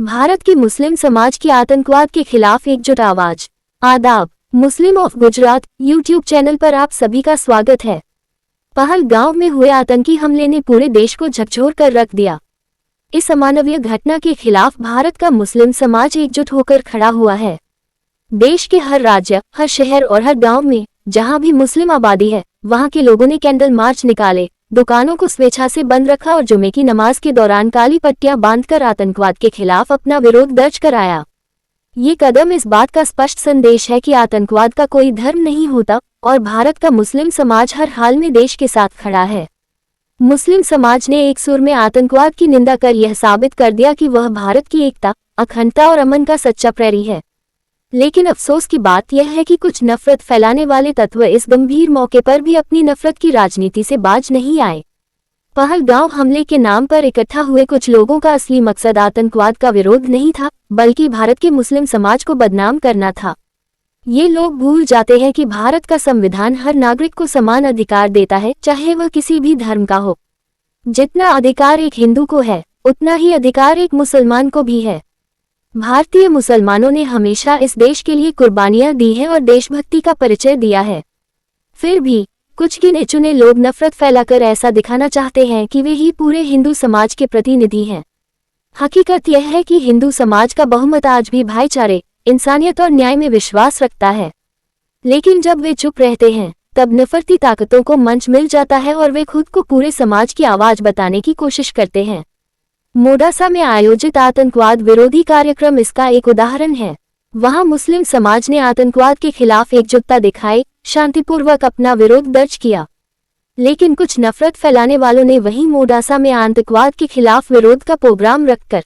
भारत की मुस्लिम समाज की आतंकवाद के खिलाफ एकजुट आवाज। आदाब, मुस्लिम ऑफ गुजरात यूट्यूब चैनल पर आप सभी का स्वागत है। पहलगांव में हुए आतंकी हमले ने पूरे देश को झकझोर कर रख दिया। इस अमानवीय घटना के खिलाफ भारत का मुस्लिम समाज एकजुट होकर खड़ा हुआ है। देश के हर राज्य, हर शहर और हर गांव में जहां भी मुस्लिम आबादी है, वहां के लोगों ने कैंडल मार्च निकाले, दुकानों को स्वेच्छा से बंद रखा और जुमे की नमाज के दौरान काली पट्टियां बांधकर आतंकवाद के खिलाफ अपना विरोध दर्ज कराया। ये कदम इस बात का स्पष्ट संदेश है कि आतंकवाद का कोई धर्म नहीं होता और भारत का मुस्लिम समाज हर हाल में देश के साथ खड़ा है। मुस्लिम समाज ने एक सुर में आतंकवाद की निंदा कर यह साबित कर दिया कि वह भारत की एकता, अखंडता और अमन का सच्चा प्रहरी है। लेकिन अफसोस की बात यह है कि कुछ नफरत फैलाने वाले तत्व इस गंभीर मौके पर भी अपनी नफरत की राजनीति से बाज नहीं आए। पहलगांव हमले के नाम पर इकट्ठा हुए कुछ लोगों का असली मकसद आतंकवाद का विरोध नहीं था, बल्कि भारत के मुस्लिम समाज को बदनाम करना था। ये लोग भूल जाते हैं कि भारत का संविधान हर नागरिक को समान अधिकार देता है, चाहे वह किसी भी धर्म का हो। जितना अधिकार एक हिंदू को है, उतना ही अधिकार एक मुसलमान को भी है। भारतीय मुसलमानों ने हमेशा इस देश के लिए कुर्बानियां दी हैं और देशभक्ति का परिचय दिया है। फिर भी कुछ गिने चुने लोग नफरत फैलाकर ऐसा दिखाना चाहते हैं कि वे ही पूरे हिंदू समाज के प्रतिनिधि हैं। हकीकत यह है कि हिंदू समाज का बहुमत आज भी भाईचारे, इंसानियत और न्याय में विश्वास रखता है। लेकिन जब वे चुप रहते हैं, तब नफरती ताकतों को मंच मिल जाता है और वे खुद को पूरे समाज की आवाज बताने की कोशिश करते हैं। मोडासा में आयोजित आतंकवाद विरोधी कार्यक्रम इसका एक उदाहरण है। वहां मुस्लिम समाज ने आतंकवाद के खिलाफ एकजुटता दिखाई, शांतिपूर्वक अपना विरोध दर्ज किया। लेकिन कुछ नफरत फैलाने वालों ने वहीं मोडासा में आतंकवाद के खिलाफ विरोध का प्रोग्राम रखकर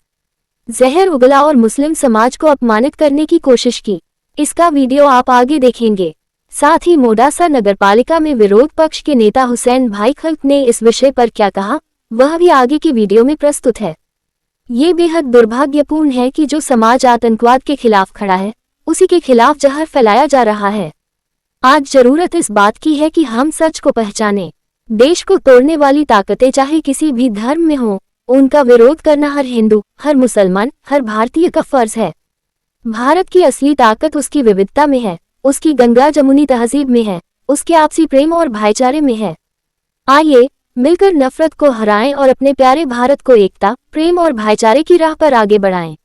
जहर उगला और मुस्लिम समाज को अपमानित करने की कोशिश की। इसका वीडियो आप आगे देखेंगे। साथ ही मोडासा नगरपालिका में विरोध पक्ष के नेता हुसैन भाई खल्क ने इस विषय पर क्या कहा, वह भी आगे की वीडियो में प्रस्तुत है। ये बेहद दुर्भाग्यपूर्ण है कि जो समाज आतंकवाद के खिलाफ खड़ा है, उसी के खिलाफ जहर फैलाया जा रहा है। आज जरूरत इस बात की है कि हम सच को पहचानें। देश को तोड़ने वाली ताकतें चाहे किसी भी धर्म में हो, उनका विरोध करना हर हिंदू, हर मुसलमान, हर भारतीय का फर्ज है। भारत की असली ताकत उसकी विविधता में है, उसकी गंगा जमुनी तहजीब में है, उसके आपसी प्रेम और भाईचारे में है। आइए मिलकर नफरत को हराएं और अपने प्यारे भारत को एकता, प्रेम और भाईचारे की राह पर आगे बढ़ाएं।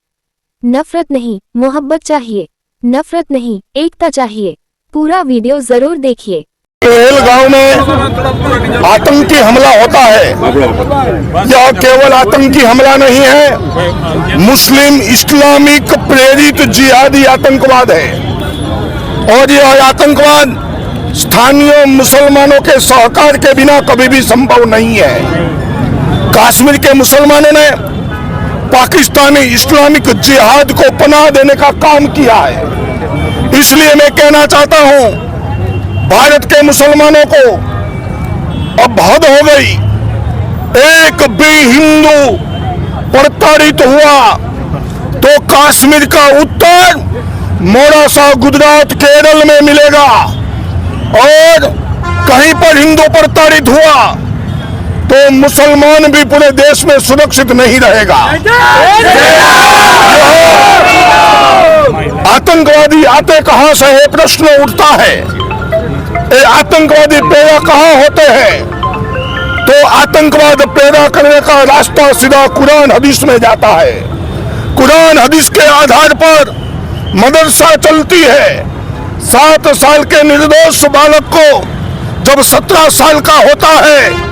नफरत नहीं, मोहब्बत चाहिए। नफरत नहीं, एकता चाहिए। पूरा वीडियो जरूर देखिए। पहलगांव में आतंकी हमला होता है, यह केवल आतंकी हमला नहीं है, मुस्लिम इस्लामिक प्रेरित जिहादी आतंकवाद है। और यह आतंकवाद स्थानीय मुसलमानों के सहकार के बिना कभी भी संभव नहीं है। कश्मीर के मुसलमानों ने पाकिस्तानी इस्लामिक जिहाद को पनाह देने का काम किया है। इसलिए मैं कहना चाहता हूं, भारत के मुसलमानों को अब हद हो गई। एक भी हिंदू प्रताड़ित हुआ तो कश्मीर का उत्तर मोडासा गुजरात केरल में मिलेगा, और कहीं पर हिंदू प्रताड़ित हुआ तो मुसलमान भी पूरे देश में सुरक्षित नहीं रहेगा। आतंकवादी आते कहां से है प्रश्न उठता है। ये आतंकवादी पैदा कहां होते हैं? तो आतंकवाद पैदा करने का रास्ता सीधा कुरान हदीस में जाता है। कुरान हदीस के आधार पर मदरसा चलती है। 7 साल के निर्दोष बालक को जब 17 साल का होता है,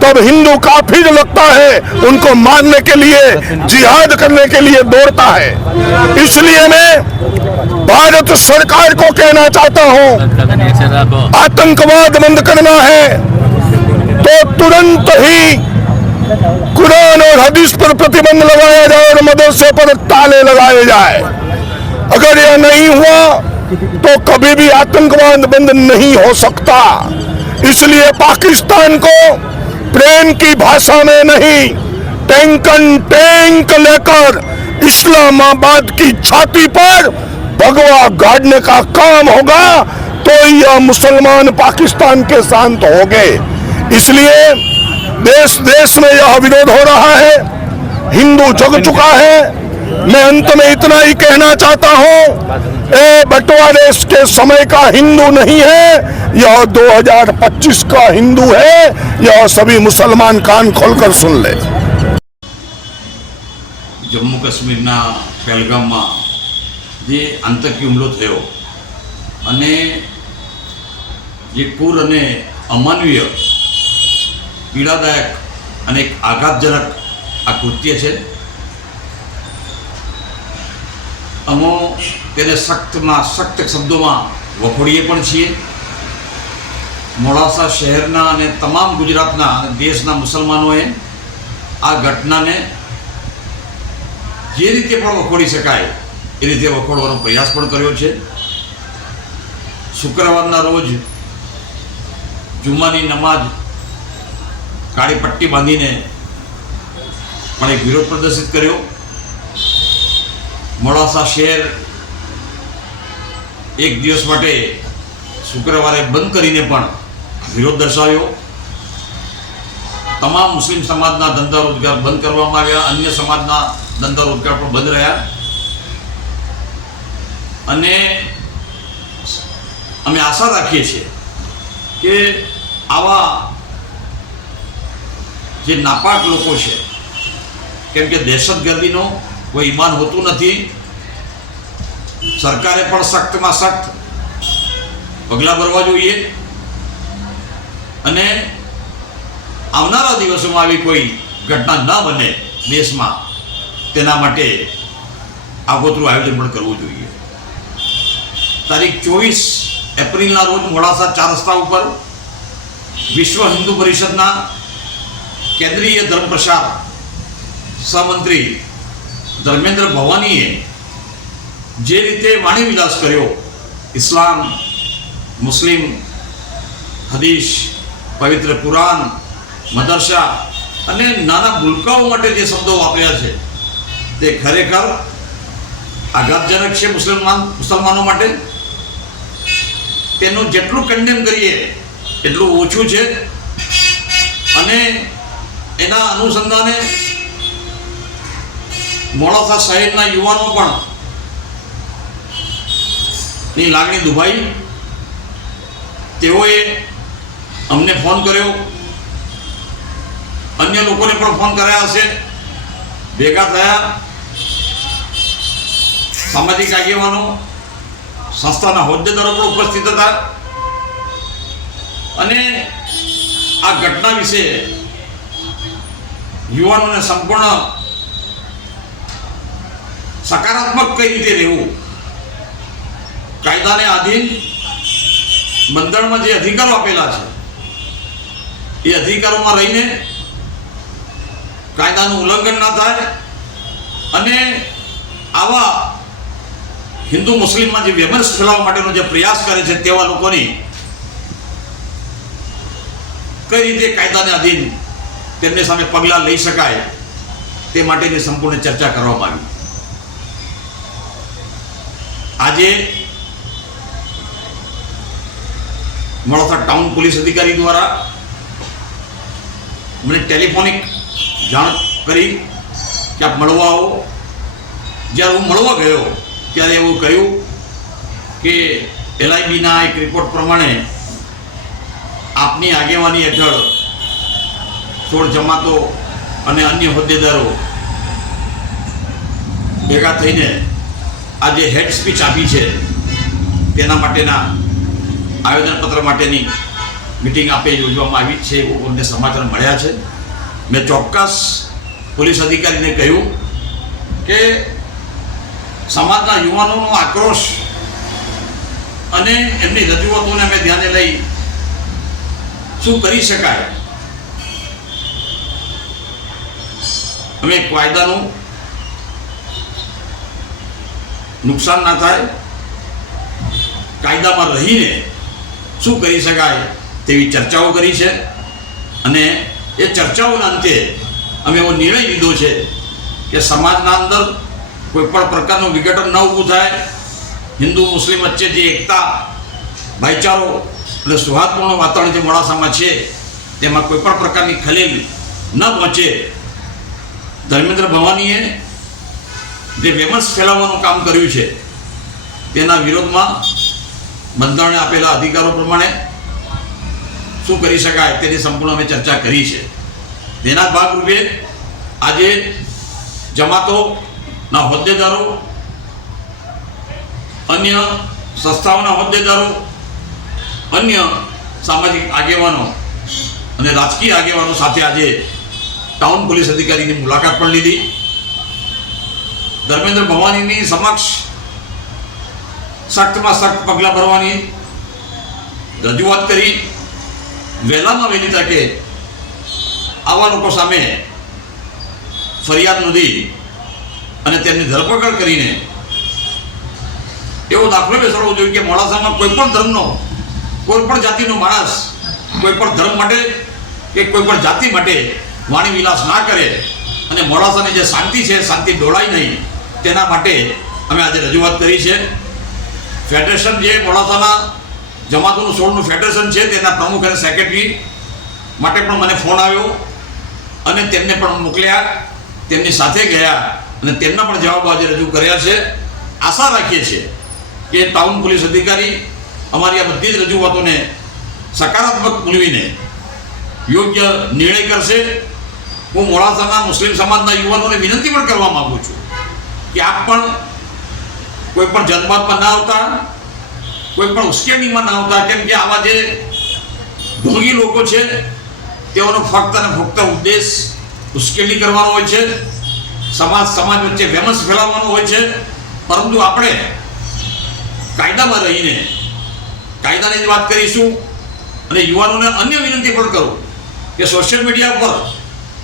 तब हिंदू काफिर लगता है, उनको मारने के लिए, जिहाद करने के लिए दौड़ता है। इसलिए मैं भारत सरकार को कहना चाहता हूं, आतंकवाद बंद करना है तो तुरंत ही कुरान और हदीस पर प्रतिबंध लगाया जाए और मदरसे पर ताले लगाए जाए। अगर यह नहीं हुआ तो कभी भी आतंकवाद बंद नहीं हो सकता। इसलिए पाकिस्तान को प्रेम की भाषा में नहीं, टैंक लेकर इस्लामाबाद की छाती पर भगवा गाड़ने का काम होगा तो यह मुसलमान पाकिस्तान के शांत हो गए। इसलिए देश देश में यह विरोध हो रहा है। हिंदू जग चुका है, मैं अंत में इतना ही कहना चाहता हूं, ये बंटवारे के समय का हिंदू नहीं है, यह 2025 का हिंदू है। यह सभी मुसलमान कान खोलकर सुन ले। जम्मू काश्मीરના પહેલગામમાં જે આતંકી હુમલો થયો અને જે ક્રૂર અને અમાનવીય પીડાદાયક અને એક આઘાતજનક આ કૃત્ય છે, અમે તેને સખ્તમાં સખ્ત શબ્દોમાં વખોડીએ પણ છીએ। મોડાસા શહેરના અને તમામ ગુજરાતના અને દેશના મુસલમાનોએ આ ઘટનાને જે રીતે પણ વખોડી શકાય એ રીતે વખોડવાનો પ્રયાસ પણ કર્યો છે। શુક્રવારના રોજ જુમ્માની નમાજ કાળી પટ્ટી બાંધીને પણ એક વિરોધ પ્રદર્શિત કર્યો। મોડાસા શહેર એક દિવસ માટે શુક્રવારે બંધ કરીને પણ વિરોધ દર્શાવ્યો। તમામ મુસ્લિમ સમાજના ધંધા રોજગાર બંધ કરવામાં આવ્યા, અન્ય સમાજના ધંધા રોજગાર પણ બંધ રહ્યા અને અમે આશા રાખીએ છીએ કે આવા જે નાપાક લોકો છે, કેમ કે દહેશતગર્દીનો કોઈ ઈમાન હોતું નથી, સરકારે પણ સખ્તમાં સખ્ત પગલાં ભરવા જોઈએ અને આવનારા દિવસોમાં આવી કોઈ ઘટના ન બને દેશમાં તેના માટે આગોતરું આયોજન પણ કરવું જોઈએ। તારીખ 24 એપ્રિલના રોજ મોડાસા 4 રસ્તા ઉપર વિશ્વ હિન્દુ પરિષદના કેન્દ્રીય ધર્મ પ્રસાર સહમંત્રી ધર્મેન્દ્ર ભવાનીએ જે રીતે વાણી વિલાસ કર્યો, ઇસ્લામ, મુસ્લિમ, હદીસ, પવિત્ર કુરાન, મદરસા અને નાના ભૂલકાઓ માટે જે શબ્દો વાપર્યા છે તે ખરેખર આઘાતજનક છે મુસલમાનો માટે। તેનું જેટલું કન્ડેમ કરીએ એટલું ઓછું છે અને એના અનુસંધાને મોડાસા શહેરના યુવાનો પણ ની લાગણી દુભાઈ। તેઓએ અમને ફોન કર્યો, અન્ય લોકોને પણ ફોન કર્યા હશે, ભેગા થયા, સામાજિક આગેવાનો, સંસ્થાના હોદ્દેદારો પણ ઉપસ્થિત હતા અને આ ઘટના વિશે યુવાનોને સંપૂર્ણ સકારાત્મક કઈ રીતે રહેવું, કાયદાને આધીન બંધારણમાં જે અધિકારો આપેલા છે એ અધિકારોમાં રહીને કાયદાનું ઉલ્લંઘન ના થાય અને આવા હિન્દુ મુસ્લિમમાં જે વ્યમનસ ફેલાવવા માટેનો જે પ્રયાસ કરે છે તેવા લોકોની કઈ રીતે કાયદાને આધીન તેમની સામે પગલાં લઈ શકાય તે માટેની સંપૂર્ણ ચર્ચા કરવામાં આવી। આજે મોડાસા ટાઉન પોલીસ અધિકારી દ્વારા મને ટેલિફોનિક જાણ કરી કે આપ મળવા આવો। જ્યારે હું મળવા ગયો ત્યારે એવું કહ્યું કે LIBના એક રિપોર્ટ પ્રમાણે આપની આગેવાની હેઠળ 16 જમાતો અને અન્ય હોદ્દેદારો ભેગા થઈને આ જે હેડ સ્પીચ આપી છે તેના માટેના આયોજનપત્ર માટેની મિટિંગ આપે યોજવામાં આવી છે એવું અમને સમાચાર મળ્યા છે। મેં ચોક્કસ પોલીસ અધિકારીને કહ્યું કે સમાજના યુવાનોનો આક્રોશ અને એમની રજૂઆતોને અમે ધ્યાને લઈ શું કરી શકાય, અમે કાયદાનું નુકસાન ના થાય, કાયદામાં રહીને શું કરી શકાય તેવી ચર્ચાઓ કરી છે અને એ ચર્ચાઓના અંતે અમે એવો નિર્ણય લીધો છે કે સમાજના અંદર કોઈ પણ પ્રકારનું વિઘટન ન ઊભું થાય, હિન્દુ મુસ્લિમ વચ્ચે જે એકતા, ભાઈચારો અને સૌહાર્દપૂર્ણ વાતાવરણ જે મોડાસામાં છે તેમાં કોઈ પણ પ્રકારની ખલેલ ન પહોંચે। ધર્મેન્દ્ર ભવાનીએ જે વેમસ ફેલાવવાનું કામ કર્યું છે તેના વિરોધમાં બંધારણે આપેલા અધિકારો પ્રમાણે શું કરી શકાય તેની સંપૂર્ણ અમે ચર્ચા કરી છે. તેના ભાગરૂપે આજે જમાતોના હોદ્દેદારો, અન્ય સંસ્થાઓના હોદ્દેદારો, અન્ય સામાજિક આગેવાનો અને રાજકીય આગેવાનો સાથે આજે ટાઉન પોલીસ અધિકારીની મુલાકાત પણ લીધી. ધર્મેન્દ્ર ભવાનીની સમક્ષ સખ્તમાં સખ્ત પગલાં ભરવાની રજૂઆત કરી. વહેલામાં વહેલી તકે આવા લોકો સામે ફરિયાદ નોંધી અને તેમની ધરપકડ કરીને એવો દાખલો બેસાડવો જોઈએ કે મોડાસામાં કોઈ પણ ધર્મનો, કોઈ પણ જાતિનો માણસ કોઈ પણ ધર્મ માટે કે કોઈ પણ જાતિ માટે વાણી વિલાસ ના કરે અને મોડાસાની જે શાંતિ છે શાંતિ ડોળાય નહીં તેના માટે અમે આજે રજૂઆત કરી છે. ફેડરેશન જે મોડાસાના જમાતોનું 16નું ફેડરેશન છે તેના પ્રમુખ અને સેક્રેટરી માટે પણ મને ફોન આવ્યો અને તેમને પણ મોકલ્યા, તેમની સાથે ગયા અને તેમના પણ જવાબો આજે રજૂ કર્યા છે. આશા રાખીએ છીએ કે ટાઉન પોલીસ અધિકારી અમારી આ બધી જ રજૂઆતોને સકારાત્મક મૂલવીને યોગ્ય નિર્ણય કરશે. હું મોડાસાના મુસ્લિમ સમાજના યુવાનોને વિનંતી પણ કરવા માગું છું કે આપ પણ કોઈ પણ જનમતમાં ના આવતા, કોઈ પણ ઉશ્કેરણીમાં ના આવતા, કેમ કે આવા જે ઢોંગી લોકો છે તેઓનો ફક્ત અને ફક્ત ઉદ્દેશ ઉશ્કેરણી કરવાનો હોય છે, સમાજ વચ્ચે વેમસ ફેલાવવાનો હોય છે. પરંતુ આપણે કાયદામાં રહીને કાયદાની જ વાત કરીશું. અને યુવાનોને અન્ય વિનંતી પણ કરું કે સોશિયલ મીડિયા પર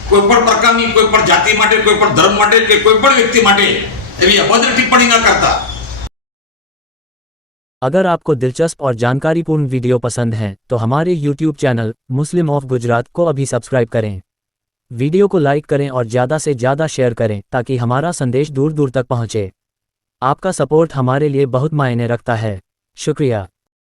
કોઈ પણ પ્રકારની કોઈ પણ જાતિ માટે, કોઈ પણ ધર્મ માટે કે કોઈ પણ વ્યક્તિ માટે એવી અભદ્ર ટિપ્પણી ન करता. अगर आपको दिलचस्प और जानकारीपूर्ण वीडियो पसंद हैं तो हमारे YouTube channel Muslim of Gujarat को अभी सब्सक्राइब करें. वीडियो को लाइक करें और ज़्यादा से ज़्यादा शेयर करें ताकि हमारा संदेश दूर दूर तक पहुँचे. आपका सपोर्ट हमारे लिए बहुत मायने रखता है. शुक्रिया.